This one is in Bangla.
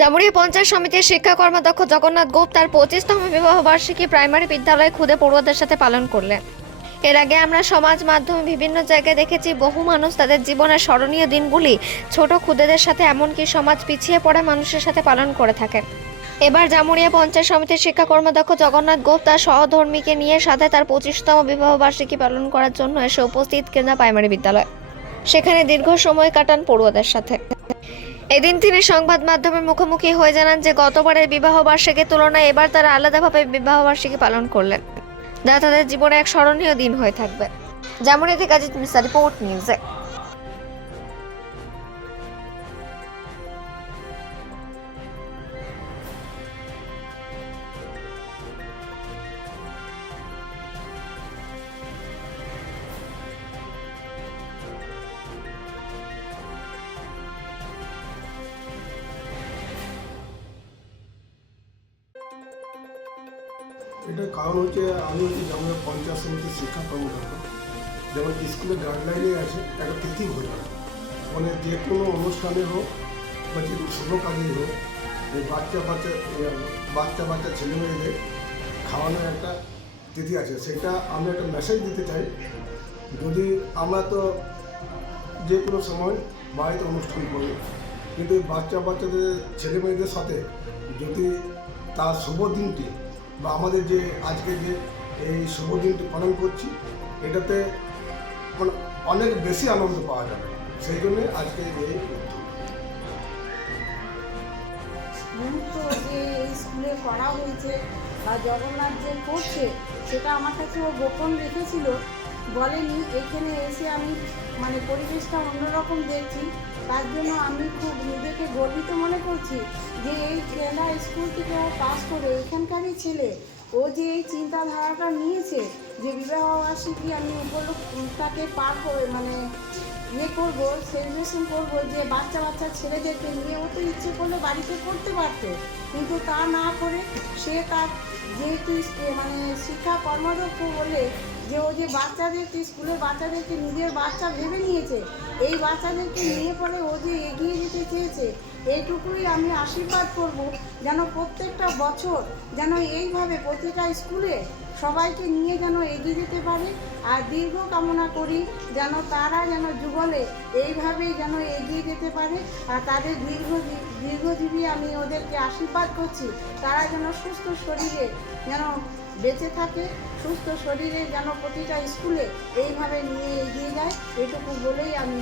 জামুরিয়া পঞ্চায়েত সমিতির শিক্ষা কর্মাধ্যক্ষ জগন্নাথ গোপ তার পঁচিশতম বিবাহ বার্ষিকী প্রাইমারি বিদ্যালয়ে খুদে পড়ুয়াদের সাথে পালন করলেন। এর আগে আমরা সমাজ মাধ্যমে বিভিন্ন জায়গায় দেখেছি, বহু মানুষ তাদের জীবনের স্মরণীয় দিনগুলি ছোট খুদেদের সাথে, এমনকি সমাজ পিছিয়ে পড়া মানুষের সাথে পালন করে থাকেন। এবার জামুরিয়া পঞ্চায়েত সমিতির শিক্ষা কর্মাধ্যক্ষ জগন্নাথ গোপ তার সহধর্মীকে নিয়ে সাথে তার পঁচিশতম বিবাহ বার্ষিকী পালন করার জন্য এসে উপস্থিত কেন্দ্রা প্রাইমারি বিদ্যালয়। সেখানে দীর্ঘ সময় কাটান পড়ুয়াদের সাথে। এদিন তিনি সংবাদ মাধ্যমের মুখোমুখি হয়ে জানান যে, গতবারের বিবাহ বার্ষিকীর তুলনায় এবার তারা আলাদাভাবে বিবাহ বার্ষিকী পালন করলেন। যা তাদের জীবনে এক স্মরণীয় দিন হয়ে থাকবে। যেমন এতে কাজী রিপোর্ট নিউজে। এটার কারণ হচ্ছে আমি হচ্ছে যেমন পঞ্চায়েত সমিতির শিক্ষা কর্মকর্তা যেমন স্কুলের গাইডলাইনে আছে, একটা তিথি হয়ে মানে যে কোনো অনুষ্ঠানে হোক বা যে কোনো শুভ কাজে হোক, এই বাচ্চা বাচ্চা বাচ্চা বাচ্চা ছেলেমেয়েদের খাওয়ানোর একটা তিথি আছে। সেটা আমি একটা মেসেজ দিতে চাই। যদি আমরা তো যে কোনো সময় বাড়িতে অনুষ্ঠান করি, কিন্তু বাচ্চা বাচ্চাদের ছেলে মেয়েদের সাথে যদি তার শুভ দিনটি বা আমাদের যে আজকে যে এই শুভ দিনটি পালন করছি, এটাতে অনেক বেশি আনন্দ পাওয়া যাবে। সেই জন্যে আজকে এই। গুরুত্ব যে এই স্কুলে করা হয়েছে বা জগন্নাথ যে করছে, সেটা আমার কাছে ও গোপন রেখেছিল। বলেনি, এখানে এসে আমি মানে পরিবেশটা অন্যরকম দেখছি। তার জন্য আমি খুব নিজেকে গর্বিত মনে করছি যে এই ট্রেনা স্কুল থেকে ও পাস করে এখানকারই ছেলে, ও যে এই চিন্তাধারাটা নিয়েছে যে বিবাহ বার্ষিকী আমি উপলক্ষটাকে পার করে মানে ইয়ে করব সেলিব্রেশন করব যে বাচ্চা বাচ্চা ছেলেদেরকে নিয়ে ও তো ইচ্ছে করলে বাড়িতে করতে পারতো। কিন্তু তা না করে সে তার যেহেতু মানে শিক্ষা কর্মদক্ষ বলে যে ও যে বাচ্চাদেরকে, স্কুলের বাচ্চাদেরকে নিজের বাচ্চা ভেবে নিয়েছে, এই বাচ্চাদেরকে নিয়ে পরে ও যে এগিয়ে যেতে চেয়েছে এইটুকুই আমি আশীর্বাদ করব যেন প্রত্যেকটা বছর যেন এইভাবে প্রতিটা স্কুলে সবাইকে নিয়ে যেন এগিয়ে যেতে পারে আর দীর্ঘ কামনা করি যেন তারা যেন যুগলে এইভাবেই যেন এগিয়ে যেতে পারে আর তাদের দীর্ঘ দীর্ঘজীবী আমি ওদেরকে আশীর্বাদ করছি, তারা যেন সুস্থ শরীরে যেন বেঁচে থাকে, সুস্থ শরীরে যেন প্রতিটা স্কুলে এইভাবে নিয়ে এগিয়ে যায়, এটুকু বলেই আমি